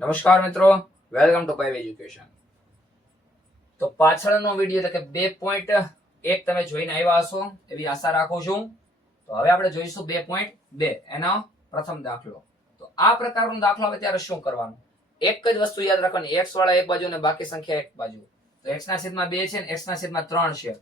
નમસ્કાર મિત્રો, welcome to પાઇવ education. તો પાછળનો વિડીયો એટલે કે 2.1 તમે જોઈને આવ્યા હશો એવી આશા રાખું છું. તો હવે આપણે જોઈશું 2.2 એનો પ્રથમ દાખલો. તો આ પ્રકારનો દાખલો આવે ત્યારે શું કરવાનું? એક જ વસ્તુ યાદ રાખવાની, x વાળા એક બાજુ અને બાકી સંખ્યા એક બાજુ. તો x ના છેદમાં 2 છે ને x ના છેદમાં 3 છે,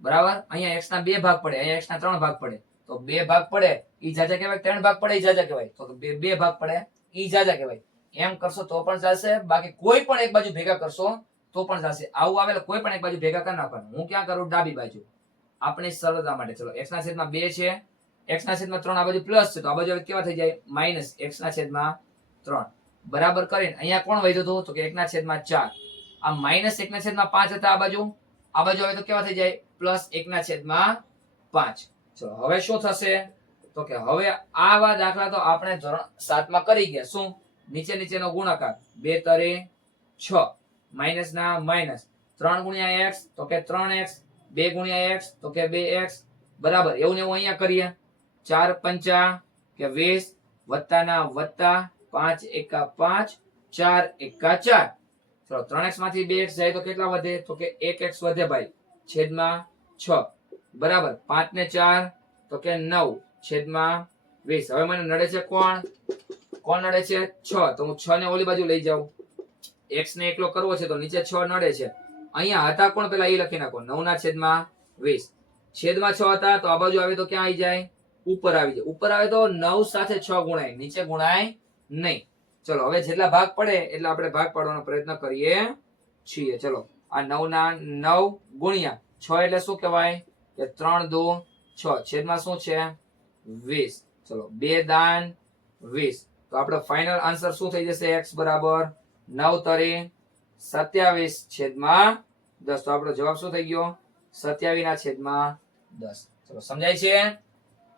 બરાબર. અહીંયા x ના 2 ભાગ પડે, અહીંયા x ના 3 ભાગ પડે. તો 2 ભાગ પડે ઈ જાજા કહેવાય, 3 ભાગ પડે ઈ જાજા કહેવાય. તો 2 ભાગ પડે ઈ જાજા કહેવાય. એમ કરશો તો પણ ચાલશે, બાકી કોઈ પણ એક બાજુ ભેગા કરશો તો પણ ચાલશે. આવું આવેલા કોઈ પણ એક બાજુ ભેગા કરી નાખવાનું. હું ક્યાં કરું? ડાબી બાજુ, આપણે સરળતા માટે. ચલો, x ના છેદમાં 2 છે, x ના છેદમાં 3 આ બાજુ પ્લસ છે, તો આ બાજુ કેવા થઈ જાય? માઈનસ x ના છેદમાં 3. બરાબર કરીને અહીંયા કોણ વધ્યું હતું? તો કે 1 ના છેદમાં 4. આ માઈનસ 1 ના છેદમાં 5 હતા આ બાજુ હવે તો કેવા થઈ જાય? પ્લસ 1 ના છેદમાં 5. ચલો, હવે શું થશે? તો કે હવે આવા દાખલા તો આપણે ધોરણ 7 માં કરી ગયા. શું? નીચેનો ગુણાકાર 2 તરે 6, માઈનસ ના માઈનસ, 3 ગુણ્યા x તો કે 3x, 2 ગુણ્યા x તો કે 2x, બરાબર. એવું ને એવું અહીંયા કરીએ. 4 પંચા કે 20, વત્તા ના વત્તા, 5 એકા 5, 4 એકા 4. ચલો, 3x માંથી 2x જાય તો કેટલા વધે? તો કે 1x વધે ભાઈ, છેદમાં 6, બરાબર. 5 ને 4 તો કે 9, છેદમાં 20. હવે મને નડે છે કોણ નડે છે? 6. તો હું 6 ને ઓલી બાજુ લઈ જાઉં. x ને એકલો કરવો છે તો નીચે 6 નડે છે. અહીંયા હતા કોણ? પેલા એ લખી નાખો, 9 ના છેદમાં 20. છેદમાં 6 હતા તો આ બાજુ આવે તો ક્યાં આવી જાય? ઉપર આવી જાય. ઉપર આવે તો 9 સાથે 6 ગુણાય, નીચે ગુણાય નહીં. ચલો, હવે જેટલા ભાગ પડે એટલે આપણે ભાગ પાડવાનો પ્રયત્ન કરીએ છીએ. ચલો, આ 9 ના 9 ગુણ્યા 6 એટલે શું કહેવાય? કે 3 દુ 6, છેદમાં શું છે? 20. ચલો, 2 દાન 20. તો આપણો ફાઇનલ આન્સર શું થઈ જશે? x બરાબર 9 તરી 27 છેદમાં 10. તો આપણો જવાબ શું થઈ ગયો? 27 ના છેદમાં 10. ચલો, સમજાય છે?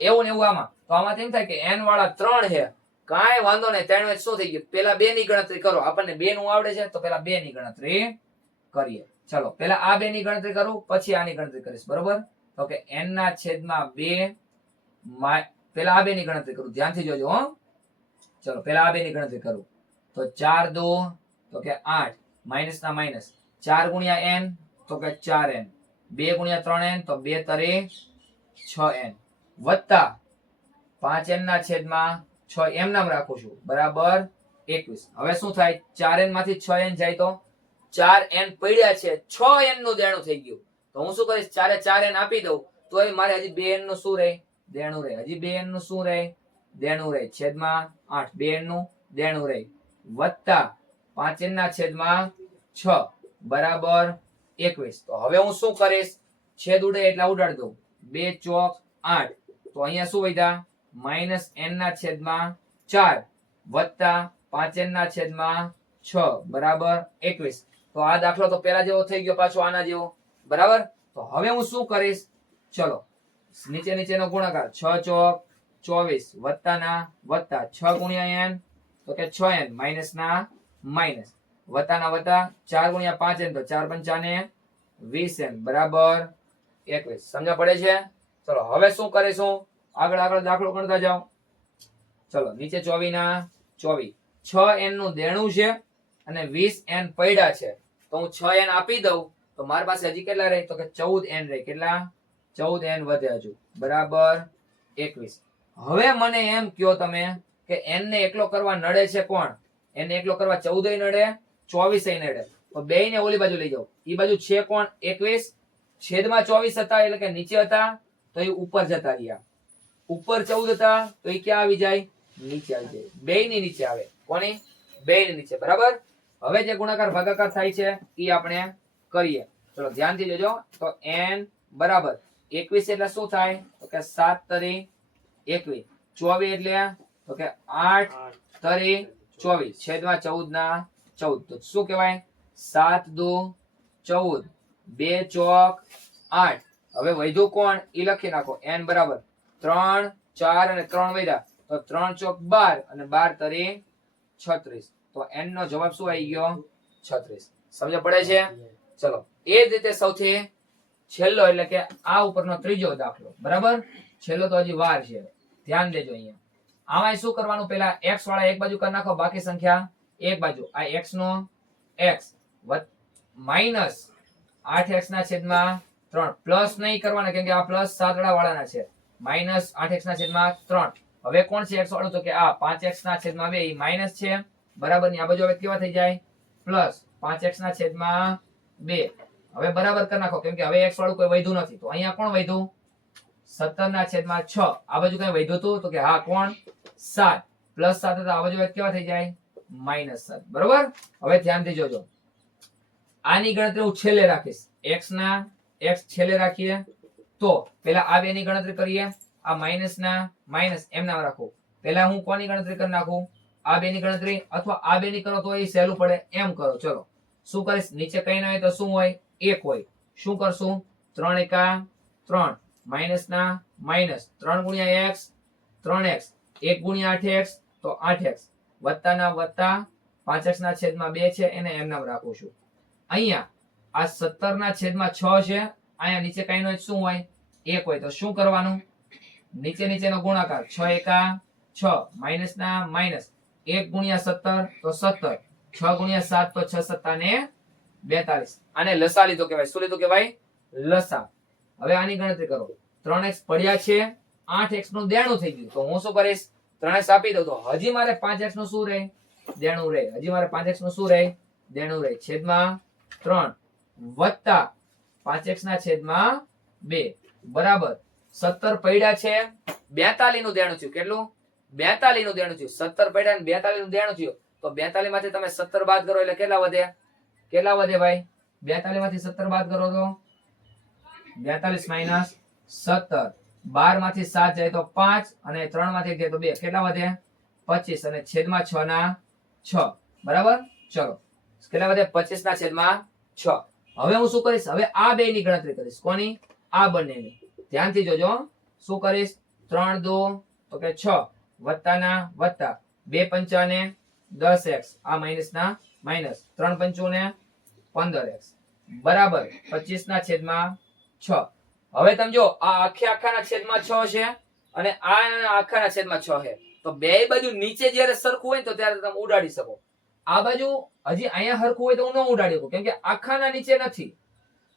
એવું ને એવું આમાં. તો આમાં એમ થાય કે n વાળા 3 છે, કાંઈ વાંધો નહીં. 3 વચ્ચે શું થઈ ગયું? પેલા 2 ની ગણતરી કરો. આપણને 2 નું આવડે છે તો પેલા 2 ની ગણતરી કરીએ. ચલો, પેલા આ 2 ની ગણતરી કરું, પછી આની ગણતરી કરીશ, બરોબર. તો કે n ના છેદમાં 2, પેલા આ 2 ની ગણતરી કરું, ધ્યાનથી જોજો હો. ચલો, પેલા આ 2 ની ગણતરી કરું તો 4 2 તો કે 8, માઈનસ ના માઈનસ, 4 ગુણ્યા n તો કે 4n, 2 ગુણ્યા 3n તો 2 તરી 6n, વત્તા 5n ના છેદમાં 6 એમ નામ રાખું છું, બરાબર 21. હવે શું થાય? 4n માંથી 6n જાય તો 4n પડ્યા છે, 6n નું દેણું થઈ ગયું. તો હું શું કરીશ? 4n આપી દઉં તો એ મારે હજી 2n નું શું રહે? દેણું રહે. હજી 2n નું શું રહે? દેણું રહે, છેદમાં 8, 2n નું દેણું રહે, વત્તા 5n ના છેદમાં 6, બરાબર 21. તો હવે હું શું કરીશ? છેદ ઉડે એટલે ઉડાડી દઉં. 2 ચોક 8. તો અહીંયા શું વધ્યા? માઈનસ n ના છેદમાં 4 વત્તા 5n ના છેદમાં 6, બરાબર 21. તો આ દાખલો તો પેલા જેવો થઈ ગયો, પાછો આના જેવો, બરાબર. તો હવે હું શું કરીશ? ચલો, નીચેનો ગુણાકાર 6 ચોક 24 વત્તા ના વત્તા, 6 ગુણ્યા n તો કે 6n, માઈનસ ના માઈનસ, વત્તા ના વત્તા, 4 ગુણ્યા 5n તો 4 પંચા ને 20n, બરાબર 21. સમજ પડે છે? ચલો, હવે શું કરીશું? આગળ દાખલો ગણતા જાઓ. ચલો, નીચે 24 ના 24, 6n નું દેણું છે અને 20n પડ્યા છે. તો હું 6n આપી દઉં તો મારી પાસે હજી કેટલા રહે? તો કે 14n રહે. કેટલા? 14n વધે હજુ, બરાબર 21. હવે મને એમ કયો તમે કે n ને એકલો કરવા નડે છે કોણ? n ને એકલો કરવા 14 નડે, 24 નડે. તો બે ને ઓલી બાજુ લઈ જાઓ. ઈ બાજુ છે કોણ? 21, છેદમાં 24 હતા એટલે કે નીચે હતા તો એ ઉપર જતા રહ્યા. ઉપર 14 હતા તો એ ક્યાં આવી જાય? નીચે આવી જાય. બે ની નીચે આવે. કોની? બે ની નીચે, બરાબર. હવે જે ગુણાકાર ભાગાકાર થાય છે એ આપણે કરીએ. ચલો, ધ્યાનથી જોજો. તો n બરાબર 21 એટલે શું થાય? તો કે 7 તરી 21, 24 એટલે તો કે 8 તરી 24, છેદમાં 14 ના 14. તો શું કહેવાય? 7 દુ 14, 2 ચોક 8. હવે વધ્યું કોણ? ઈ લખી નાખો. n બરાબર 3 4 અને 3 વધ્યા તો 3 ચોક 12 અને 12 તરી 36. તો n નો જવાબ શું આવી ગયો? 36. સમજ પડે છે? ચલો, એ જ રીતે સૌથી છેલ્લો એટલે કે આ ઉપરનો ત્રીજો દાખલો, બરાબર. છેલ્લો તો હજી વાર છે, ધ્યાન દેજો. અહીંયા આમાં શું કરવાનું? પેલા x વાળા એક બાજુ કરી નાખો, બાકી સંખ્યા એક બાજુ આ x નો x માઇનસ 8x ના છેદમાં 3 પ્લસ નહીં કરવાના કેમ કે આ પ્લસ સાતડા વાળાના છે માઇનસ 8x ના છેદમાં 3 હવે કોણ છે x વાળું તો કે આ 5x ના છેદમાં 2 એ માઇનસ છે બરાબર ની આ બાજુ હવે કેવા થઈ જાય પ્લસ 5x ના છેદમાં 2 હવે બરાબર કરી નાખો કેમ કે હવે x વાળું કોઈ વધ્યું નથી તો અહીંયા કોણ વધ્યું 17 ના છેદમાં 6 આ બાજુ કઈ વધ્યું હતું તો કે હા કોણ 7 પ્લસ 7 તો આ બાજુ કેવા થઈ જાય માઇનસ 7 બરોબર હવે ધ્યાનથી જોજો આની ગણતરી હું છેલ્લે રાખીશ x ના x છેલ્લે રાખીએ તો પહેલા આ બે ની ગણતરી કરીએ આ માઈનસ ના માઈનસ એમ નામ રાખો પહેલા હું કોની ગણતરી કરી નાખું આ બે ની ગણતરી અથવા આ બે ની કરો તો એ સહેલું પડે એમ કરો ચલો શું કરીશ નીચે કઈ ના હોય તો શું હોય 1 હોય શું કરશું 3 એકા 3 માઈનસ ના માઈનસ 3 ગુણ્યા x 3x 1 ગુણ્યા 8x તો 8x વત્તા ના વત્તા 5x ના છેદમાં 2 છે એને એમ નામ રાખું છું અહીંયા આ 17 ના છેદમાં 6 છે અહીંયા નીચે કઈ નો શું હોય 1 હોય તો શું કરવાનું નીચેનો ગુણાકાર 6 એકા 6 માઈનસ ના માઈનસ 1 ગુણ્યા 17 તો 17 6 ગુણ્યા 7 તો 6 સત્તા ને 42 આને લસા લીધો કહેવાય શું લીધું કહેવાય લસા હવે આની ગણતરી કરો 3x પડ્યા છે 8x નું દેણું થઈ ગયું તો હું શું કરીશ 3x આપી દઉં તો હજી મારે 5x નું શું રહે દેણું રહે હજી મારે 5x નું શું રહે દેણું રહે છેદમાં 3 વત્તા 5x ના છેદમાં 2 બરાબર 17 પડ્યા છે 42 નું દેણું થયું કેટલું 42 નું દેણું થયું 17 પડ્યા ને 42 નું દેણું થયું તો 42 માંથી તમે 17 બાદ કરો એટલે કેટલા વધે ભાઈ 42 માંથી 17 બાદ કરો તો 42 માઈનસ 17 12 માંથી 7 જાય તો 5 અને 3 માંથી 1 જાય તો 2 કેટલા વધે 25 અને છેદમાં 6 ના 6 બરાબર ચલો કેટલા વધે 25 ના છેદમાં 6 હવે હું શું કરીશ હવે આ બે ની ગણતરી કરીશ કોની આ બંનેની ધ્યાનથી જોજો શું કરીશ 3 2 તો કે 6 વત્તા ના વત્તા 2 પંચા ને 10x આ માઈનસ ના માઈનસ 3 પંચું ને 15x બરાબર 25 ના છેદમાં 6 હવે તમે જો આ આખાના છેદમાં 6 છે અને આ આખાના છેદમાં 6 છે તો બે બાજુ નીચે જ્યારે સરખું હોય તો ત્યારે તમે ઉડાડી શકો આ બાજુ હજી અહીંયા સરખું હોય તો હું ન ઉડાડી શકું કેમ કે આખાના નીચે નથી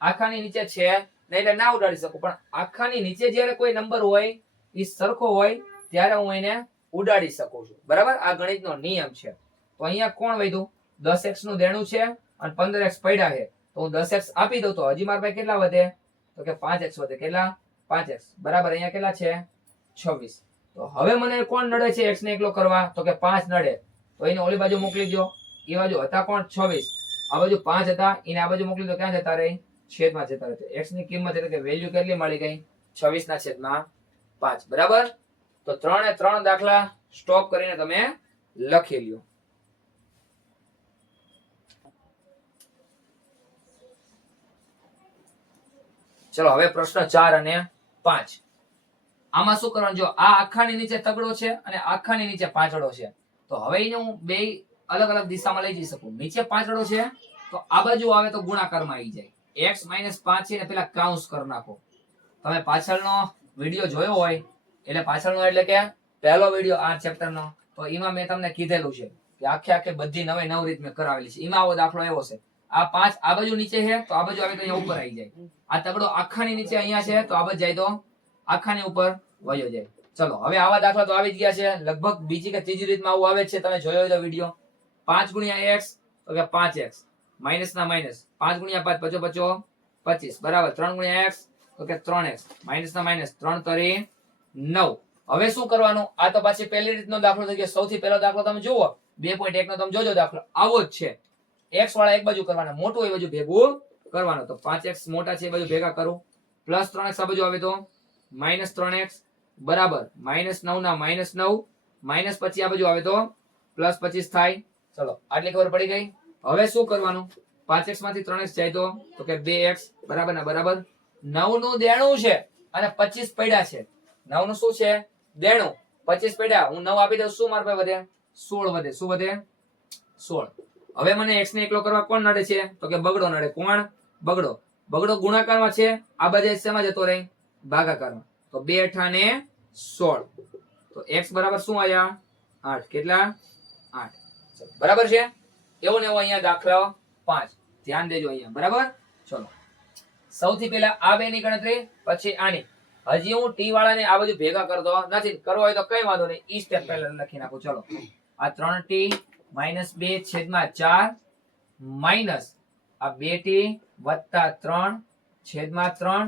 આખાની નીચે છે નહીં એટલે ના ઉડાડી શકું પણ આખાની નીચે જ્યારે કોઈ નંબર હોય એ સરખો હોય ત્યારે હું એને ઉડાડી શકું છું બરાબર આ ગણિતનો નિયમ છે તો અહીંયા કોણ વધ્યું 10x નું દેણું છે અને 15x પડ્યા છે તો હું 10x આપી દઉં તો હજી મારા પાસે કેટલા વધે તો કે 5x વધે કેટલા 5x બરાબર અહીંયા કેટલા છે 26 તો હવે મને કોણ નડે છે x ને એકલો કરવા તો કે 5 નડે તો એને ઓલી બાજુ મોકલી દો એ બાજુ હતા કોણ 26 આ બાજુ 5 હતા એને આ બાજુ મોકલી દો ક્યાં જતા રહે છેદમાં જતા રહે x ની કિંમત એટલે કે વેલ્યુ કેટલી મળી ગઈ 26 ના છેદમાં 5 બરાબર તો 3 એ 3 દાખલા સ્ટોપ કરીને તમે લખી લ્યો ચલો હવે પ્રશ્ન 4 અને 5 આમાં શું કરવાનું જો આ આખાની નીચે તગડો છે અને આખાની નીચે પાંચડો છે તો હવે એને હું બે અલગ અલગ દિશામાં લઈ જઈ શકું નીચે પાંચડો છે તો આ બાજુ આવે તો ગુણાકારમાં આવી જાય x - 5 છે ને પેલા કાઉન્સ કરી નાખો તમે પાછળનો વિડિયો જોયો હોય એટલે પાછળનો એટલે કે પહેલો વિડિયો આ ચેપ્ટરનો તો એમાં મેં તમને કીધેલું છે કે આખે બધી નવી રીત મેં કરાવેલી છે એમાં આવો દાખલો એવો છે આ 5 આ બાજુ નીચે છે તો આ બાજુ આવે તો અહીંયા ઉપર આવી જાય આ તગડો આખાની નીચે અહીંયા છે તો આ બાજુ જાય તો આખાની ઉપર વયો જાય ચલો હવે આવા દાખલા તો આવી જ ગયા છે લગભગ બીજી કે ત્રીજી રીતમાં આવું આવે છે તમે જોયો હોય તો વિડિયો 5 ગુણ્યા x તો કે 5x માઈનસ ના માઈનસ 5 ગુણ્યા 5 પચો પચો 25 બરાબર 3 ગુણ્યા x તો કે 3x માઈનસ ના માઈનસ 3 તરી 9 હવે શું કરવાનું આ તો પાછી પહેલી રીતનો દાખલો થઈ ગયો સૌથી પહેલો દાખલો તમે જુઓ 2.1 નો તમે જોજો દાખલો આવો જ છે x વાળા એક બાજુ કરવાના મોટું એ બાજુ ભેગું કરવાનું તો 5x મોટા છે એ બાજુ ભેગા કરું પ્લસ 3x આ બાજુ આવે તો માઈનસ 3x બરાબર માઈનસ 9 ના માઈનસ 9 માઈનસ પછી આ બાજુ આવે તો પ્લસ 25 થાય ચલો આટલી ખબર પડી ગઈ હવે શું કરવાનું 5x માંથી 3x જાય તો કે 2x બરાબર ના બરાબર 9 નું દેણું છે અને 25 પડ્યા છે 9 નું શું છે દેણું 25 પડ્યા હું 9 આપી દઉં શું મારા પાસે વધે 16 વધે શું વધે 16 હવે મને x ને એકલો કરવા કોણ નડે છે તો કે બગડો નડે કોણ બગડો ગુણાકારમાં છે આ બાજુ શેમાં જતો રહે ભાગાકારમાં તો 2 * 8 = 16 તો x બરાબર શું આયા 8 કેટલા 8 બરાબર છે. એવો ને એવો અહીંયા દાખલો 5 ધ્યાન દેજો અહીંયા. બરાબર. ચલો સૌથી પહેલા આ બે ની ગણતરી, પછી આની. હજી હું ટી વાળાને આ બધું ભેગા કરતો નથી. કરવો હોય તો કઈ વાંધો નહીં, ઈ સ્ટેપ પહેલા લખી નાખું. ચલો આ 3t - 2 છેદમાં 4 માઇનસ આ 2t વત્તા 3 છેદમાં 3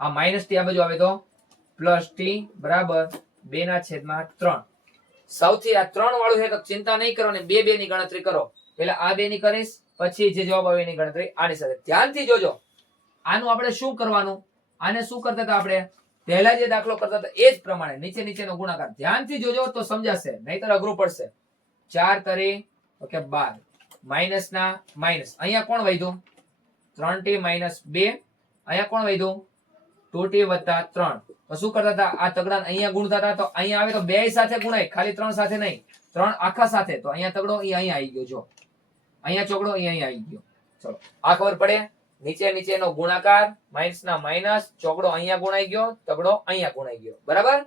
આ માઇનસ ટી આ બાજુ આવે તો પ્લસ ટી બરાબર 2 ના છેદમાં 3. સૌથી આ 3 વાળું છે તો ચિંતા નહીં કરો ને 2 2 ની ગણતરી કરો. પહેલા આ 2 ની કરીશ, પછી જે જવાબ આવે એની ગણતરી આની સાથે. ધ્યાનથી જોજો. આનું આપણે શું કરવાનું? આને શું કરતા હતા આપણે? પહેલા જે દાખલો કરતા હતા એ જ પ્રમાણે નીચે નીચેનો ગુણાકાર. ધ્યાનથી જોજો તો સમજાશે, નહીતર અઘરું પડશે. 4 તરી ઓકે 12 માઇનસ ના માઇનસ. અહીંયા કોણ વધ્યું? 3t - 2. અહીંયા કોણ વધ્યું? 2t વત્તા 3. તો શું કરતા હતા? આ તગડાને અહીંયા ગુણતા હતા, તો અહીંયા આવે તો બે સાથે ગુણાય, ખાલી 3 સાથે નહીં. 3 આખા સાથે. તો અહીંયા તગડો અહીંયા આવી ગયો. જો અહીંયા ચોકડો અહીંયા આવી ગયો. ચલો આ ખબર પડે. નીચે નીચેનો ગુણાકાર, માઇનસ ના માઇનસ, ચોકડો અહીંયા ગુણાઈ ગયો, તગડો અહીંયા ગુણાઈ ગયો. બરાબર.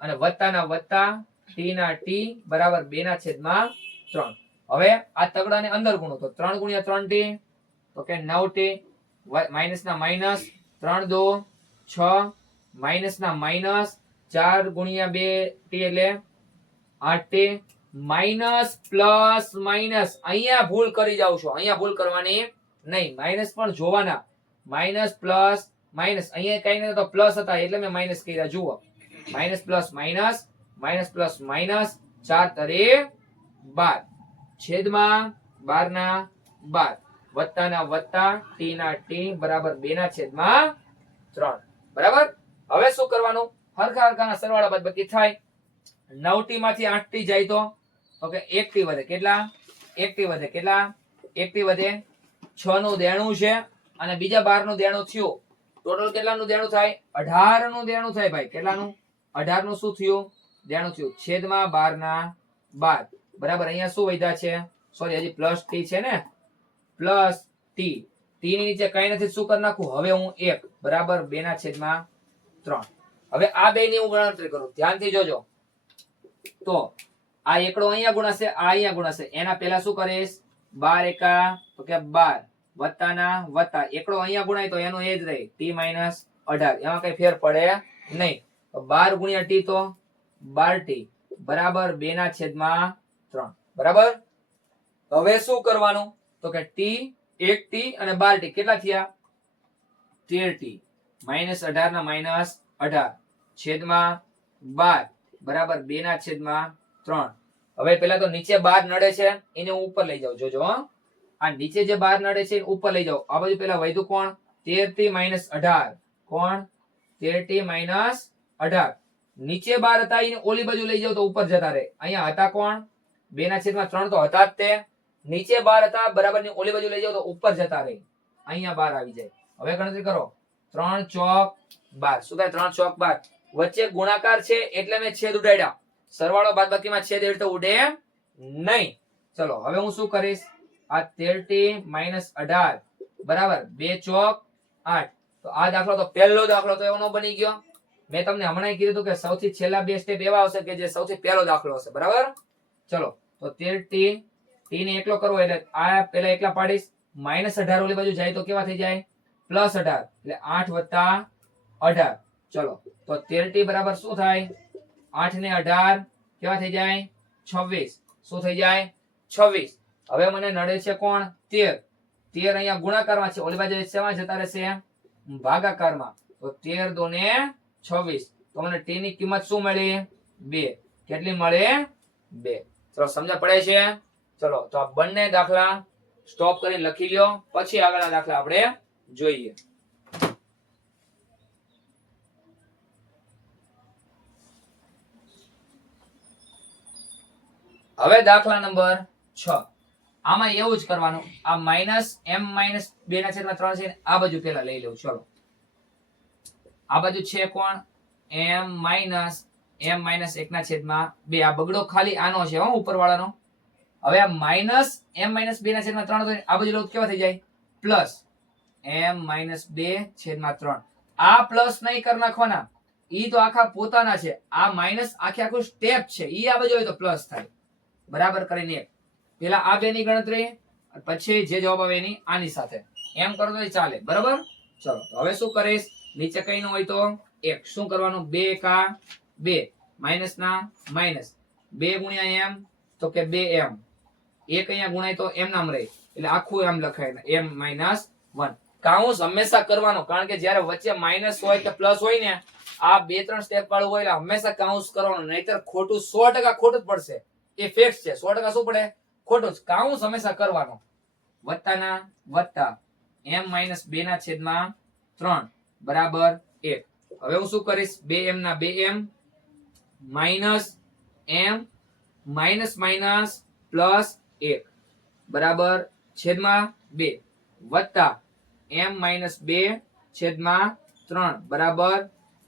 અને વત્તા ના વત્તા, ટી ના ટી બરાબર 2 ના છેદમાં 3. હવે આ તગડાને અંદર ગુણો તો 3 ગુણ્યા 3t તો કે 9t માઇનસ ના માઇનસ 3 2 6 માઇનસ ના માઇનસ 4 ગુણ્યા 2t એટલે 8t માઇનસ પ્લસ માઇનસ. અહીંયા ભૂલ કરી જાવ છો, અહીંયા ભૂલ કરવાની નહીં. માઇનસ પણ જોવાના. Minus plus minus. અહીંયા કઈ નહીં તો પ્લસ હતા એટલે મેં માઇનસ કર્યા. જુઓ minus plus minus, minus plus minus 4 તરી 12 છેદમાં 12 ના 12 વત્તા ના વત્તા ટી ના ટી બરાબર 2 ના છેદમાં 3. બરાબર. હવે શું કરવાનું? હરખા હરખાના સરવાળા બાદબાકી થાય. 9t માંથી 8t જાય તો ઓકે 1t વધે. કેટલા? 1t વધે. કેટલા? 1t વધે. 6 નું દેણું છે અને બીજા 12 નું દેણું થયું. ટોટલ કેટલાનું દેણું થાય? 18 નું દેણું થાય ભાઈ. કેટલાનું? 18 નું શું થયું? દેણું થયું. છેદમાં 12 ના 12 બરાબર. અહીંયા શું વધ્યા છે? સોરી હજી પ્લસ ટી છે ને, પ્લસ ટી. ટી ની નીચે કઈ નથી, શું કરી નાખું? હવે હું 1 બરાબર 2 ના છેદમાં 3. હવે આ બે ની હું ગણતરી કરું. ધ્યાનથી જોજો. તો આ એકડો અહીંયા ગુણાશે, આ અહીંયા ગુણાશે. એના પહેલા શું કરીશ? 12 એકા તો કે 12 વત્તા ના વત્તા. એકડો અહીંયા ગુણાય તો એનું એ જ રહે t - 18. એમાં કઈ ફેર પડે નહીં. તો 12 ગુણ્યા t તો 12t બરાબર 2 ના છેદમાં 3. બરાબર. હવે શું કરવાનું? તો કે t 1t અને 12t કેટલા થયા? 13t માઇનસ 18 ના માઇનસ 18 છેદમાં 12 બરાબર 2 ના છેદમાં 3. હવે પેલા તો નીચે 12 નડે છે એને હું ઉપર લઈ જાઉં. જોજો આ નીચે જે 12 નડે છે એને ઉપર લઈ જાઉં. આ બાજુ પેલા વધ્યું કોણ? 13t - 18. કોણ? 13t - 18. નીચે 12 હતા એને ઓલી બાજુ લઈ જાવ તો ઉપર જતા રહે. અહીંયા હતા કોણ? 2 ના છેદમાં 3 તો હતા જ તે. નીચે 12 હતા બરાબર ની ઓલી બાજુ લઈ જાવ તો ઉપર જતા રહે. અહીંયા 12 આવી જાય. હવે ગણતરી કરો. 3 ચોક 12. શું થાય? 3 ચોક 12. વચ્ચે ગુણાકાર છે એટલે મેં છેદ ઉડાડ્યા. સરવાળો બાદબાકીમાં છેદ એટલે ઉડે નહીં. ચલો હવે હું શું કરીશ? આ 13t - 18 બરાબર 2 ચોક 8. તો આ દાખલો તો પહેલો દાખલો તો એવો બની ગયો. મેં તમને હમણાં કીધું હતું કે સૌથી છેલ્લા બે સ્ટેપ એવા આવશે કે જે સૌથી પહેલો દાખલો હશે. બરાબર. ચલો તો 13t t ને એકલો કરવો એટલે આ પેલા એકલા પાડીશ. -18 ઓલી બાજુ જાય તો કેવા થઈ જાય? +18 એટલે 8 વત્તા 18. ચલો તો 13t બરાબર શું થાય? 8 ને 18 કેવા થઈ જાય? 26. શું થઈ જાય? 26. હવે મને નડે છે કોણ? 13. 13 અહીંયા ગુણાકારમાં છે, ઓલી બાજુ શેમાં જતા રહેશે? ભાગાકારમાં. તો 13 દોને 26. તો મને t ની કિંમત શું મળી? 2. કેટલી મળે? 2. ચલો સમજ પડે છે? ચલો તો આ બંને દાખલા સ્ટોપ કરી લખી લ્યો, પછી આગળના દાખલા આપણે જોઈએ. હવે દાખલા નંબર 6. આમાં એવું જ કરવાનું. આ -m-2/3 છે, આ બાજુ પેલા લઈ લઉં. ચલો આ બાજુ છે કોણ? m-1/2. આ બગડો ખાલી આનો છે હો, ઉપરવાળાનો. હવે આ -m-2/3 તો આ બાજુ લઉં કેવા થઈ જાય? Plus m-2/3. આ પ્લસ નહીં કરી નાખવાના, ઈ તો આખા પોતાના છે. આ માઇનસ આખે આખું સ્ટેપ છે, ઈ આ બાજુ હોય તો પ્લસ થાય. બરાબર કરીને 1. પેલા આ બે ની ગણતરી પછી જે જવાબ આવે એની આની સાથે એમ કરો તો ચાલે. બરાબર. ચલો હવે શું કરીશ, નીચે કઈ નો હોય તો 1. શું કરવાનું, 2 કા 2 માઇનસ ના માઇનસ 2 ગુણ્યા m તો કે 2m. 1 અહીંયા ગુણાય તો m નામ રહે એટલે આખું m લખાય m માઇનસ 1. કાઉન્સ હંમેશા કરવાનો, કારણ કે જ્યારે વચ્ચે માઇનસ હોય કે પ્લસ હોય ને આ 2-3 સ્ટેપ વાળું હોય એટલે હંમેશા કાઉન્સ કરવાનું, નહીતર ખોટું 100% ખોટું જ પડશે. એ ફિક્સ છે, 100% શું પડે, ખોટું જ. કાઉન્સ હંમેશા કરવાનો. વત્તા ના વત્તા m માઇનસ 2 ના છેદમાં 3 બરાબર 1. હવે હું શું કરીશ, 2m ના 2m minus m minus minus plus 1 બરાબર છેદમાં 2 વત્તા m માઇનસ 2 છેદમાં 3 બરાબર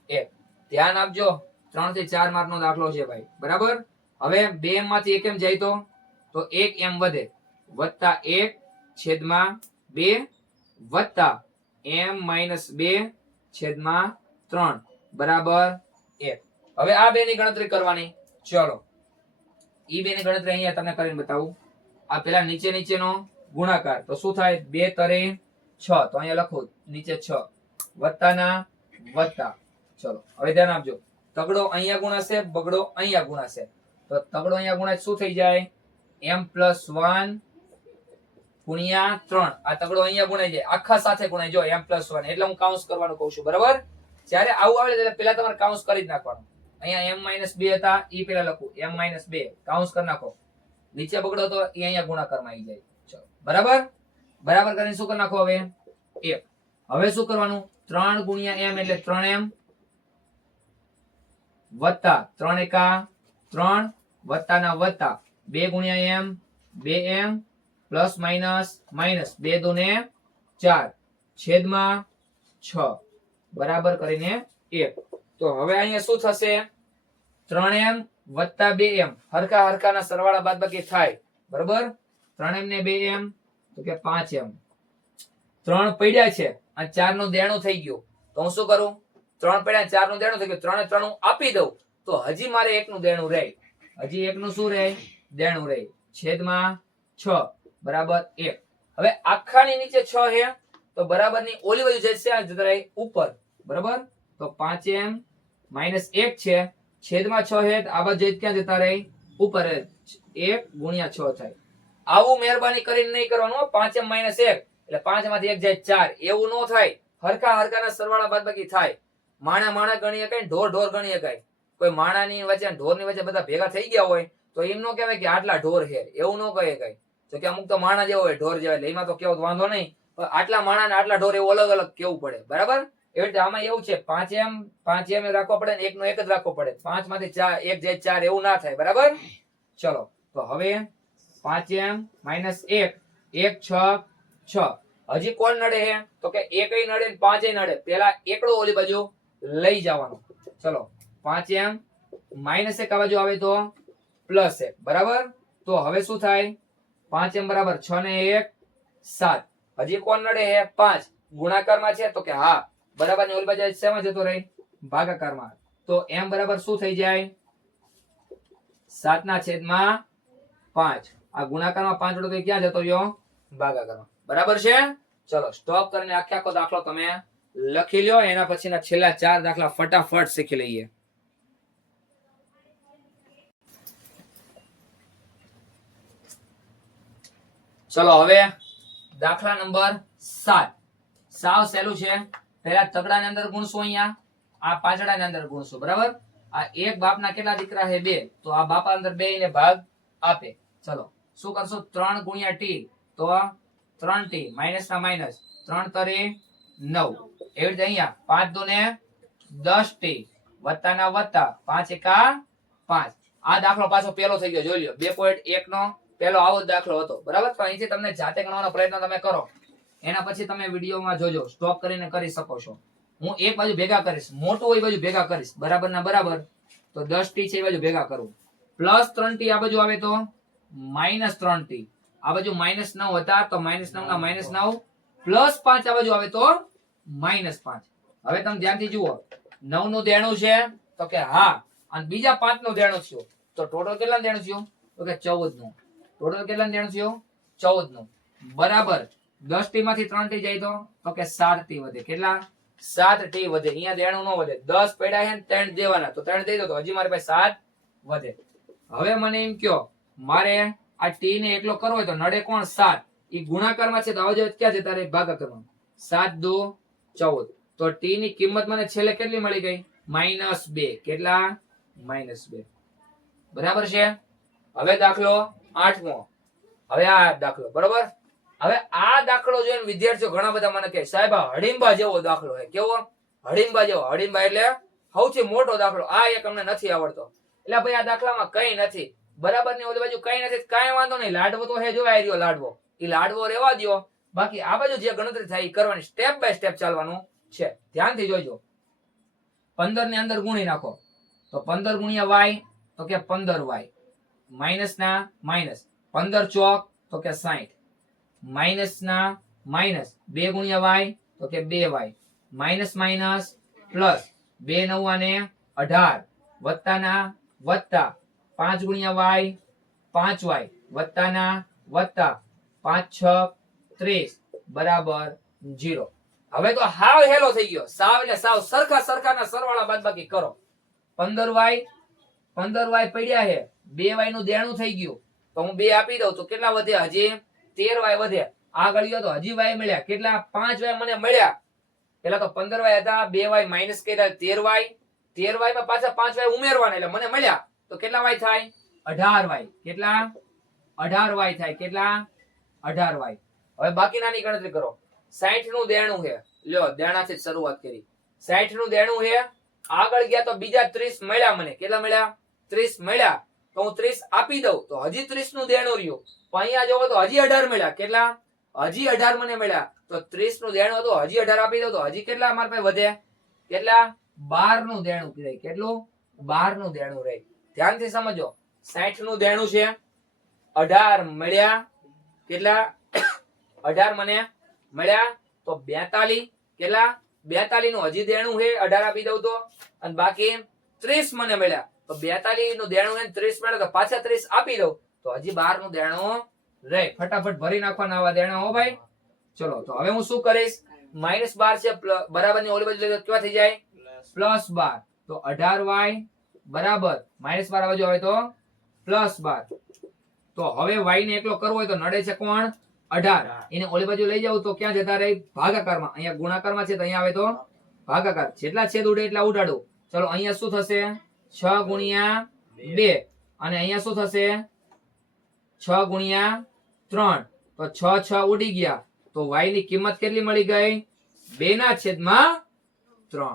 1. ધ્યાન આપજો, 3 થી 4 માર્ક નો દાખલો છે ભાઈ. બરાબર. હવે 2m માંથી 1m જાય તો 1m વધે વત્તા 1 છેદમાં 2 વત્તા m માઇનસ 2 છેદમાં 3 બરાબર 1. હવે આ બે ની ગણતરી કરવાની. ચલો ઈ બે ની ગણતરી અહીંયા તમને કરીને બતાવું. આ પેલા નીચેનો ગુણાકાર તો શું થાય, 2 તરે 6 તો અહીંયા લખો નીચે 6 વત્તા ના વત્તા. ચલો હવે ધ્યાન આપજો, તગડો અહીંયા ગુણાશે, બગડો અહીંયા ગુણાશે. તો તગડો અહીંયા ગુણાય શું થઈ જાય, m+1 ગુણ્યા 3. આ તગડો અહીંયા ગુણાઈ જાય, આખા સાથે ગુણાય જો m+1, એટલે હું કાઉન્સ કરવાનું કહું છું. બરાબર. જ્યારે આવું આવે એટલે પેલા તમારે કાઉન્સ કરી જ નાખવાનું. અહીંયા m-2 હતા ઈ પેલા લખું, m-2 કાઉન્સ કરી નાખો. નીચે બગડો તો એ અહીંયા ગુણાકારમાં આવી જાય. ચલો બરાબર. બરાબર કરીને શું કરી નાખો હવે 1. હવે શું કરવાનું, 3 ગુણ્યા m એટલે 3m વત્તા 3 એકા 3 વત્તા ના વત્તા 2 ગુણ્યા m 2m plus minus minus 2 દુ ને 4 છેદમાં 6 બરાબર કરીને 1. તો હવે અહીંયા શું થશે, 3m વત્તા 2m હરખા હરખાના સરવાળા બાદબાકી થાય. બરાબર. 3m ને 2m તો કે 5m. 3 પડ્યા છે અને 4 નું દેણું થઈ ગયું તો હું શું કરું, 3 પડ્યા 4 નું દેણું થઈ ગયું, 3 3 હું આપી દઉં તો હજી મારે 1 નું દેણું રહે, હજી 1 નું શું રહે, દેણું રહે છેદમાં 6 બરાબર 1. હવે આખાની નીચે 6 હે તો બરાબર ની ઓલી બાજુ જશે જતા રહે ઉપર. બરાબર. તો 5m માઇનસ 1 છે છેદમાં 6 હે આ બાજુ ક્યાં જતા રહે, ઉપર 1 ગુણ્યા 6 થાય. આવું મહેરબાની કરીને નહીં કરવાનું. 5m માઇનસ 1 એટલે 5 માંથી 1 જાય 4, એવું ન થાય. હરખા હરખાના સરવાળા બાદબાકી થાય. માણા માણા ગણી શકાય, ઢોર ઢોર ગણી શકાય. કોઈ માણાની વચ્ચે ઢોરની વચ્ચે બધા ભેગા થઈ ગયા હોય તો એમ ન કહેવાય કે આટલા ઢોર છે, એવું ન કહે કઈ. તો કે અમુક તો માણા જેવો હોય ઢોર જેવા, એટલે એમાં તો કેવો વાંધો નહીં, પણ આટલા માણા ને આટલા ઢોર એવું અલગ અલગ કેવું પડે. બરાબર. એવી રીતે આમાં એવું છે, 5m રાખવો પડે ને 1 નો 1 જ રાખવો પડે. 5 માંથી 1 જાય 4 એવું ના થાય. બરાબર. ચલો તો હવે 5m માઇનસ 1 1 6 6. હજી કોણ નડે છે તો કે 1 નડે ને 5 નડે. પેલા એકડો ઓલી બાજુ લઈ જવાનો. ચલો 5m માઇનસ 1 આ બાજુ આવે તો પ્લસ 1. બરાબર. તો હવે શું થાય, 5m બરાબર 6 ને 1 7. હજી કોણ નડે છે, 5 ગુણાકારમાં છે તો કે હા બરાબર ની ઓલી બાજુ શેમાં જતો રહે, ભાગાકારમાં. તો m બરાબર શું થઈ જાય, 7 ના છેદમાં 5. આ ગુણાકારમાં 5 વડે તો ક્યાં જતો રહ્યો, ભાગાકારમાં. બરાબર છે. ચલો સ્ટોપ કરીને આખે આખો દાખલો તમે લખી લ્યો. એના પછીના છેલ્લા 4 દાખલા ફટાફટ શીખી લઈએ. ચલો હવે દાખલા નંબર 7 સાવ સહેલું છે. પહેલા તગડાની અંદર ગુણશું, અહીંયા આ પાંચડાની અંદર ગુણશું. બરાબર. આ એક બાપના કેટલા દીકરા છે, 2, તો આ બાપા અંદર 2 ને ભાગ આપે. ચલો શું કરશું, 3 ગુણ્યા t તો 3t માઇનસ ના માઇનસ 3 તરે 9. એવી રીતે અહીંયા 5 દુ ને 10t વત્તા ના વત્તા 5 એકા 5. આ દાખલો પાછો પેલો થઈ ગયો, જોઈ લ્યો. 2.1 નો પેલો આવો જ દાખલો હતો. બરાબર. તો અહીંથી તમને જાતે ગણવાનો પ્રયત્ન તમે કરો, એના પછી તમે વિડીયોમાં જોજો, સ્ટોપ કરીને કરી શકો છો. હું એક બાજુ ભેગા કરીશ, મોટું હોય બાજુ ભેગા કરીશ. બરાબર ના બરાબર. તો 10t છે એ બાજુ ભેગા કરું, પ્લસ 3t આ બાજુ આવે તો માઇનસ 3t. આ બાજુ માઇનસ 9 હતા તો માઇનસ 9 ના માઇનસ 9 પ્લસ 5 આ બાજુ આવે તો માઇનસ 5. હવે તમે ધ્યાનથી જુઓ, 9 નું દેણું છે તો કે હા, અને બીજા 5 નું દેણું થયું તો ટોટલ કેટલા દેણું થયું, તો કે 14 નું. ટોટલ કેટલાનું દેણું થયું? 14 નું. બરાબર 10 ટી માંથી 3 ટી જાય તો કે 7 ટી વધે. કેટલા? 7 ટી વધે. અહીંયા દેણું ન વધે. 10 પડ્યા છે ને 3 દેવાના, તો 3 દઈ દો તો હજી મારી પાસે 7 વધે. હવે મને એમ કયો, મારે આ ટી ને એકલો કરવો હોય તો નડે કોણ? 7. ઈ ગુણાકારમાં છે તો આવજો ક્યાં જતા રહે? ભાગાકારમાં. 7 દુ 14. તો ટી ની કિંમત મને છેલ્લે કેટલી મળી ગઈ? -2. કેટલા? -2. બરાબર છે. હવે દાખલો 8મો. હવે આ દાખલો બરોબર. હવે આ દાખલો જોઈને વિદ્યાર્થીઓ ઘણા બધા મને કહે, સાહેબ આ હડીંબા જેવો દાખલો છે. કેવો? હડીંબા જેવો. હડીંબા એટલે સૌથી મોટો દાખલો. આ એક અમને નથી આવડતો. એટલે ભાઈ આ દાખલામાં કઈ નથી. બરાબર ની ઓલી બાજુ કઈ નથી. કઈ વાંધો નહીં. લાડવો તો હે, જોવાય રહ્યો લાડવો. ઈ લાડવો રેવા દ્યો. બાકી આ બાજુ જે ગણતરી થાય ઈ કરવાની. સ્ટેપ બાય સ્ટેપ ચાલવાનું છે. ધ્યાનથી જોજો. 15 ની અંદર ગુણી નાખો તો 15 ગુણ્યા y તો કે 15y. માઇનસ ના માઇનસ 15 ચોક તો કે 60. માઇનસ ના માઇનસ 2 ગુણ્યા y તો કે 2y. માઇનસ માઇનસ પ્લસ 2 નવા ને 18 વત્તા ના વત્તા 5 ગુણ્યા y 5y વત્તા ના વત્તા 5 6 30 બરાબર 0. હવે તો હાવ હેલો થઈ ગયો. સાવ એટલે સાવ સરખાના સરવાળા બાદબાકી કરો. 15y પડ્યા છે. 2y નું દેણું થઈ ગયું તો હું 2 આપી દઉં તો કેટલા વધે? હજી 13y વધે. આગળ ગયો તો હજી y મળ્યા. કેટલા? 5y મને મળ્યા. પેલા તો 15y હતા, 2y માઈનસ કર્યા 13y. 13y માં પાછા 5y ઉમેરવાના એટલે મને મળ્યા. તો કેટલા y થાય? 18y. કેટલા? 18y થાય. કેટલા? 18y. હવે બાકીનાની ગણતરી કરો. 60 નું દેણું છે. લ્યો દેણાથી જ શરૂઆત કરી. 60 નું દેણું છે. આગળ ગયા તો બીજા 30 મળ્યા મને. કેટલા મળ્યા? 30 મળ્યા. તો હું 30 આપી દઉં તો હજી 30 નું દેણું રહ્યું. પણ અહીંયા જોવો તો હજી 18 મળ્યા. કેટલા? હજી 18 મને મળ્યા. તો 30 નું દેણું હતું, હજી 18 આપી દઉં તો હજી કેટલા મારા પાસે વધે? કેટલા? 12 નું દેણું રહે. કેટલું? 12 નું દેણું રહે. ધ્યાનથી સમજો. 60 નું દેણું છે. 18 મળ્યા. કેટલા? 18 મને મળ્યા તો 42. કેટલા? 42 નું હજી દેણું છે. 18 આપી દઉં તો. અને બાકી 30 મને મળ્યા. તો 42 નું દેણું છે, 30 મળ્યા તો પાછા 30 આપી દઉં તો હજી 12 નું દેણું રહે. ફટાફટ ભરી નાખવાના આવા દેણા હો ભાઈ. ચલો તો હવે હું શું કરીશ? -12 છે બરાબર ની ઓલી બાજુ લઈ કેવા થઈ જાય? +12. તો 18y બરાબર -12 આ બાજુ આવે તો +12. તો હવે y ને એકલો કરવો હોય તો નડે છે કોણ? 18. એને ઓલી બાજુ લઈ જાવ તો ક્યાં જતા રહે? ભાગાકારમાં. અહીંયા ગુણાકારમાં છે તો અહીંયા આવે તો ભાગાકાર. જેટલા છેદ ઉડે એટલા ઉડાડો. ચલો અહીંયા શું થશે? 6 ગુણ્યા 2 અને અહીંયા શું થશે? 6 ગુણ્યા 3. તો 6 6 ઉડી ગયા. તો y ની કિંમત કેટલી મળી ગઈ? 2/3. ચલો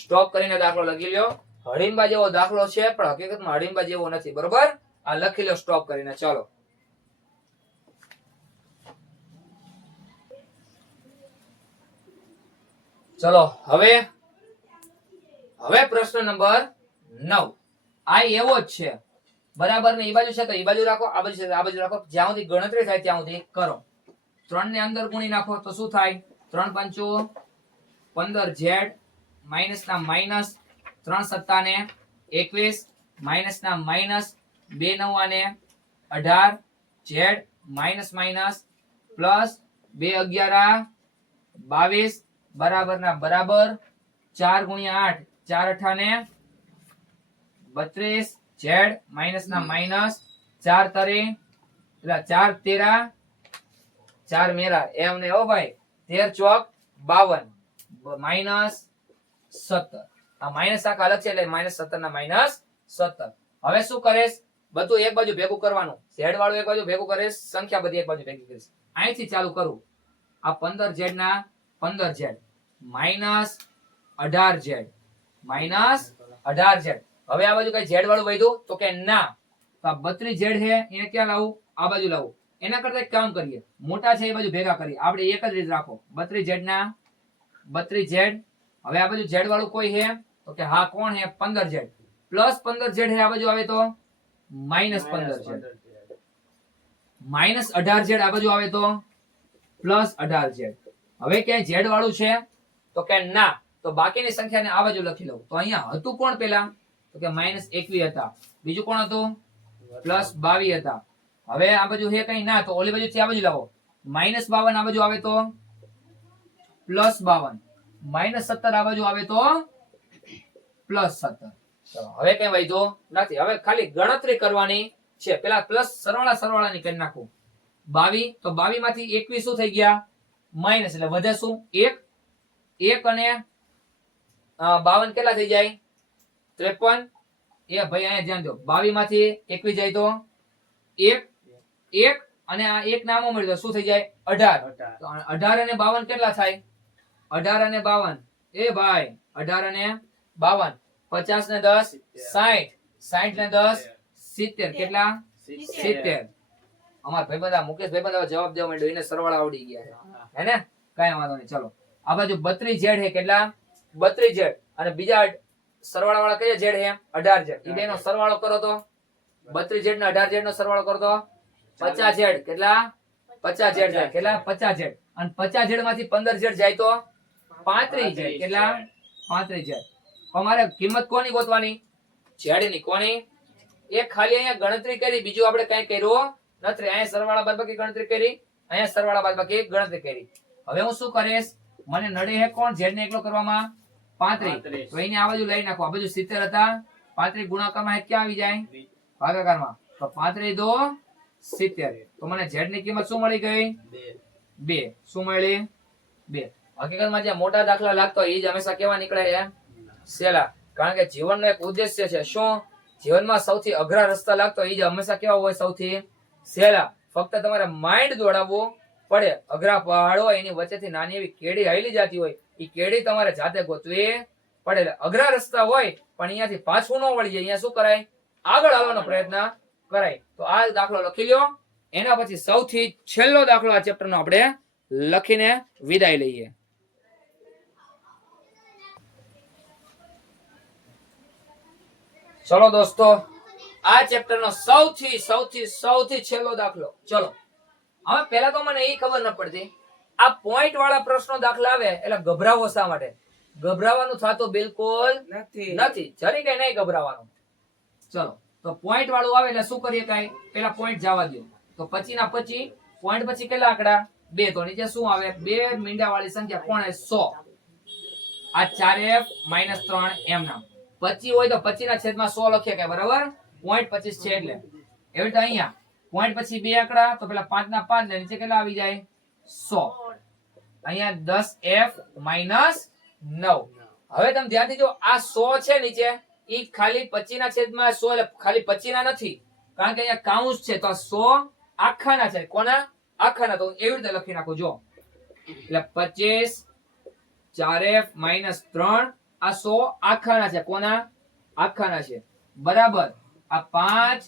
સ્ટોપ કરીને દાખલો લખી લ્યો. હડીંબા જેવો દાખલો છે પણ હકીકતમાં હડીંબા જેવો નથી. બરોબર? આ લખી લો સ્ટોપ કરીને. ચાલો ચલો હવે પ્રશ્ન નંબર 9. આ એવો જ છે બરાબર ને? એ બાજુ છે તો એ બાજુ રાખો, આ બાજુ છે તો આ બાજુ રાખો. જ્યાં સુધી ગણતરી થાય ત્યાં સુધી કરો. 3 ને અંદર ગુણી નાખો તો શું થાય? 3 5 15z માઈનસ ના માઈનસ 3 7 ને 21 માઈનસ ના માઈનસ 2 9 ને 18 z માઈનસ માઈનસ પ્લસ 2 11 22 બરાબર ના બરાબર 4 ગુણ્યા 8 4 8 ને 32 z માઈનસ ના માઈનસ 4 તરે એટલે 4 તેરા 4 મેરા એમ ને. ઓ ભાઈ 13 ચોક 52 માઈનસ 17. આ માઈનસ આખા અલગ છે એટલે -17 ના -17. હવે શું કરેશ? બધું એક બાજુ ભેગું કરવાનું. z વાળું એક બાજુ ભેગું કરેશ, સંખ્યા બધી એક બાજુ ભેગી કરીશ. અહીંથી ચાલુ કરું. આ 15z ના 15z minus 18z minus 18z. હવે આ બાજુ કઈ z વાળું વધ્યું તો કે ના. તો આ 32z છે એને ક્યાં લાવું? આ બાજુ લાવું. એના કરતા એક કામ કરીએ, મોટા છે એ બાજુ ભેગા કરીએ. આપણે એક જ રીત રાખો. 32z ના 32z. હવે આ બાજુ z વાળું કોઈ છે તો કે હા કોણ છે? 15z પ્લસ 15z છે આ બાજુ આવે તો -15z માઈનસ 18z આ બાજુ આવે તો પ્લસ 18z. હવે ક્યાંય z વાળું છે તો કે ના. તો બાકીની સંખ્યાને આ બાજુ લખી લઉં. તો અહીંયા હતું કોણ પેલા? તો કે -21 હતા. બીજું કોણ હતું? +22 હતા. હવે આ બાજુ હે કઈ ના, તો ઓલી બાજુથી આ બાજુ લાવો. -52 આ બાજુ આવે તો +52, -17 આ બાજુ આવે તો +17. ચલો હવે કઈ વાંધો નથી. હવે ખાલી ગણતરી કરવાની છે. પેલા પ્લસ સરવાળાની કરી નાખું. 22, તો 22 માંથી 21 શું થઈ ગયા? માઇનસ, એટલે વધે શું? 1 અને 52 કેટલા થઈ જાય? 53. એ ભાઈ અહીંયા ધ્યાન દો, 22 માંથી 21 જાય તો 1 અને આ 1 નામો મળી તો શું થઈ જાય? 18. તો 18 અને 52 કેટલા થાય? 18 અને 52, એ ભાઈ 18 અને 52, 50 ને 10 60, 60 ને 10 70, કેટલા? 70. અમાર ભાઈબંધ મુકેશ ભાઈબંધ જવાબ દેવા માંડ્યો, એને સરવાળા આવડી ગયા છે, હે ને? કાંઈ વાંધો નહીં. ચલો આ બાજુ 32 z હે, કેટલા? 32 z. અને બીજા સરવાળા વાળા કયા z હે? 18 z. ઈ બેનો સરવાળો કરો તો 32 z ને 18 z નો સરવાળો કરો તો 50 z. કેટલા? 50 z જાય. કેટલા? 50 z. અને 50 z માંથી 15 z જાય તો 35 z. કેટલા? 35 z. અમારે કિંમત કોની ગોતવાની? z ની. કોની? એક ખાલી અહીંયા ગણતરી કરી, બીજું આપણે કઈ કર્યું નથી. અહીંયા સરવાળા બાદબાકી ગણતરી કરી, અહીંયા સરવાળા બાદબાકી ગણતરી કરી. હવે હું શું કરીશ? મને નડે હે કોણ? z ને એકલો કરવામાં 35. તો એને આ બાજુ લઈ નાખો. આ બાજુ 70 હતા, 35 ગુણાકારમાં ક્યાં આવી જાય? ભાગાકારમાં. તો 35 દો 70. તો મને z ની કિંમત શું મળી ગઈ? 2. શું મળી? 2. હકીકતમાં જે મોટા દાખલા લાગતો હોય એ જ હંમેશા કેવા નીકળે છે? સહેલા. કારણ કે જીવનનો એક ઉદ્દેશ્ય છે. શું? જીવનમાં સૌથી અઘરા રસ્તા લાગતો એ જ હંમેશા કેવા હોય? સૌથી સહેલા. ફક્ત તમારે માઇન્ડ દોડાવવું પડે. અઘરા પહાડો એની વચ્ચેથી નાની એવી કેડી હાલી જતી હોય, એ કેડી તમારે જાતે ગોતવી પડે. અઘરા રસ્તા હોય પણ અહીંયાથી પાછું ન વળી જાય, અહીંયા શું કરાય? આગળ આવવાનો પ્રયત્ન કરાય. તો આ દાખલો લખી લ્યો. એના પછી સૌથી છેલ્લો દાખલો આ ચેપ્ટરનો આપણે લખીને વિદાય લઈએ. ચલો દોસ્તો, આ ચેપ્ટરનો સૌથી છેલ્લો દાખલો. ચલો હવે પહેલા તો મને એ ખબર ન પડતી, આ પોઈન્ટ વાળા પ્રશ્નો દાખલા આવે એટલે ગભરાવો શા માટે? ગભરાવાનું થતું બિલકુલ નથી. જરી કઈ નહીં ગભરાવાનું. ચલો તો પોઈન્ટ વાળું આવે એટલે શું કરીએ? કઈ પેલા પોઈન્ટ જવા દો. તો 25 ના 25 પોઈન્ટ પછી કેટલા આંકડા? 2. તો નીચે શું આવે? 2 મીંડા વાળી સંખ્યા કોણ? 100. આ 4f - 3 એમ નામ. 25 હોય તો 25 ના છેદમાં 100 લખીએ કે બરાબર? પોઈન્ટ 25 છે એટલે. એવી રીતે અહીંયા પોઈન્ટ પછી 2 આંકડા, તો પેલા 5 ના 5 ને નીચે કેટલા આવી જાય? 100. અહીંયા 10f - 9. હવે તમે ધ્યાનથી જો, આ 100 છે નીચે, ઈ ખાલી 25 ના છેદમાં 100 એટલે ખાલી 25 ના નથી, કારણ કે અહીંયા કાઉન્સ છે. તો 100 આખાના છે. કોના? આખાના. તો એવી રીતે લખી નાખો જો. એટલે 25 4f - 3, આ 100 આખાના છે. કોના? આખાના છે. બરાબર. આ 5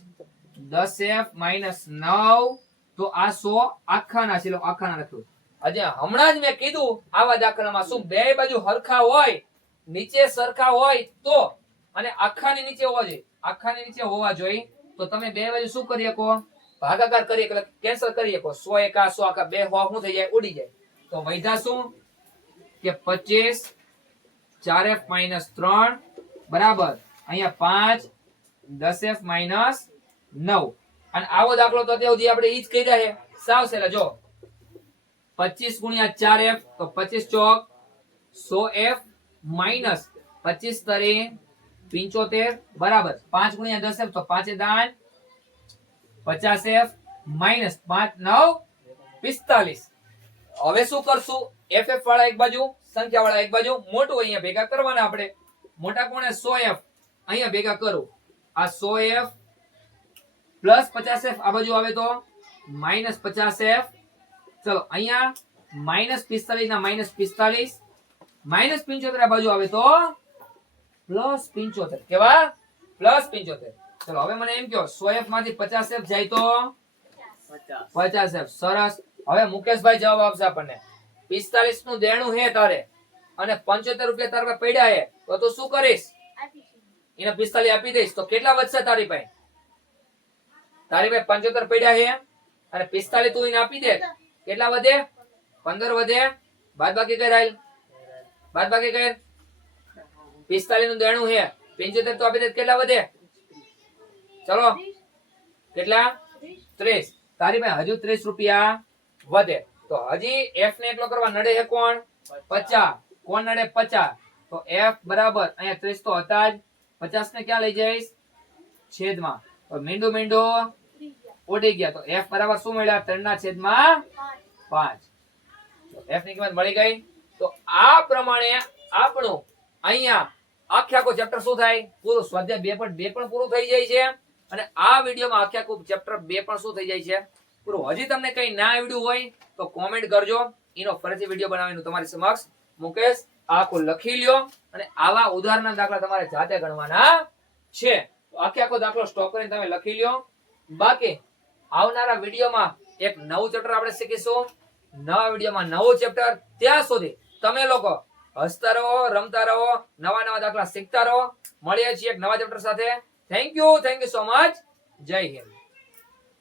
10f - 9, તો આ 100 આખાના છે. આખાના લખ્યું. આજે હમણાં જ મેં કીધું, આવા દાખલામાં શું બે બાજુ હરખા હોય, નીચે સરખા હોય તો, અને આખાની નીચે હોવા જોઈએ. આખાની નીચે હોવા જોઈએ તો તમે બે બાજુ શું કરી શકો? ભાગાકાર કરી શકો, કેન્સલ કરી શકો. 100 એકા 100 આખા, બે હો શું થઈ જાય? ઉડી જાય. તો વૈધા શું કે 25 4f - 3 બરાબર. અહીંયા 5 10f - 9. અને આવો દાખલો તો અત્યાર સુધી આપણે ઈ જ કર્યા છે. સાવ સહેલા. જો 25 ગુણ્યા 4f, તો 25 ચોક 100f માઇનસ 25 તરી 75 બરાબર. 5 ગુણ્યા 10f, તો 5 દાન 50f માઇનસ 5 9 45. હવે શું કરશું? ff વાળા એક બાજુ, સંખ્યા વાળા એક બાજુ, મોટું અહીંયા ભેગા કરવાના આપણે. મોટા કોણે? 100f. અહીંયા ભેગા કરું. આ 100f પ્લસ 50f આ બાજુ આવે તો માઇનસ 50f. ચલો અહીંયા -45 ના -45, -75 આ બાજુ આવે તો +75. કેવા? +75. ચલો હવે મને એમ કહો, 100f માંથી 50f જાય તો 50f. સરસ. હવે મુકેશભાઈ જવાબ આપશે આપણને. 45 નું દેણું હે તારે અને 75 રૂપિયા તારા પાસે પડ્યા હે, તો તું શું કરીશ? એને 45 આપી દઈશ. તો કેટલા વધશે તારી પાસે? તારી પાસે 75 પડ્યા હે અને 45 તું એને આપી દે, કેટલા વધે? 15 વધે. બાદબાકી કર. આલ બાદબાકી કર. 45 નું દેણું હે, 75 તો આપી દે, કેટલા વધે? ચલો કેટલા 30. તારી પાસે હજુ 30 રૂપિયા વધે તો હજી f ને એટલો કરવા નડે છે કોણ 50. કોણ નડે 50? તો f બરાબર અહીંયા 30 તો હતા જ 50 ને ક્યાં લઈ જઈશ છેદમાં તો મીંડું ઉડી ગયા તો f બરાબર શું મળ્યા 3/5. તો f ની કિંમત મળી ગઈ. તો આ પ્રમાણે આપણું અહીંયા આખે આખો ચેપ્ટર શું થાય પૂરું સ્વાધ્યાય 2.2 પણ પૂરું થઈ જાય છે અને આ વિડિયોમાં આખે આખું ચેપ્ટર 2 પણ શું થઈ જાય છે પૂરું. હજી તમને કઈ ના આવડ્યું હોય તો કોમેન્ટ કરજો, એનો ફરીથી વિડિયો બનાવીને તમારી સમક્ષ મુકેશ આખું લખી લ્યો અને આવા ઉદાહરણના દાખલા તમારે જાતે ગણવાના છે. તો આખે આખો દાખલો સ્ટોપ કરીને તમે લખી લ્યો. બાકી આવનારા વિડિયોમાં એક નવું ચેપ્ટર આપણે શીખીશું. નવા વિડિયોમાં નવું ચેપ્ટર. ત્યાં સુધી તમે લોકો હસતા રહો, રમતા રહો, નવા નવા દાખલા શીખતા રહો. મળીએ છીએ એક નવા ચેપ્ટર સાથે. Thank you so much. જય હિન્દ.